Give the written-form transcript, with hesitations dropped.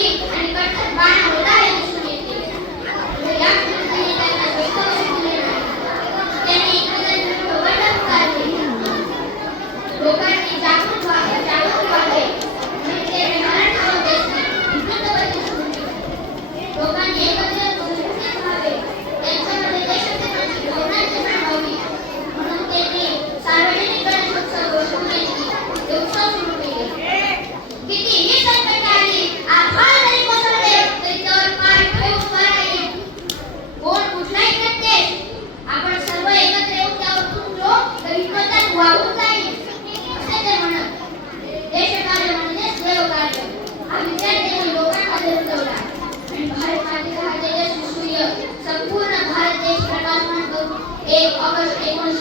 आणि कट्टर बाण होताना दिसून येते. या कृतीने त्यांना डोकावून दिले नाही. त्यांनी इंग्रजांविरुद्ध बंड पुकारले. लोकांनी जागृत व्हावे म्हणून त्यांनी मराठा व देशनी हिंदुत्ववादी सुरू केले. लोकांनी एकत्र सुसंस्कृत व्हावे, त्यांच्यामध्ये देशप्रेमाची भावना निर्माण व्हावी म्हणून त्यांनी सार्वजनिक गणेशोत्सव घोषवण्याची उत्सव सुरू केले. कितीही संकट आली, आभाळ जरी कोसळले तरी त्यावर पाय ठेवून उभा राहील. कोण कुठलाही प्रत्येक आपण सर्व एकत्र येऊन त्यावर तुटलो तर हिंदुत्व वाहून जाईल असे ते म्हणत. देशकार्य म्हणजेच देवकार्य हा विचार त्यांनी लोकांमध्ये रुजवला आणि भारत मातेचा हा तेजस्वी सूर्य संपूर्ण भारत देश प्रकाशमान करून 1 ऑगस्ट 19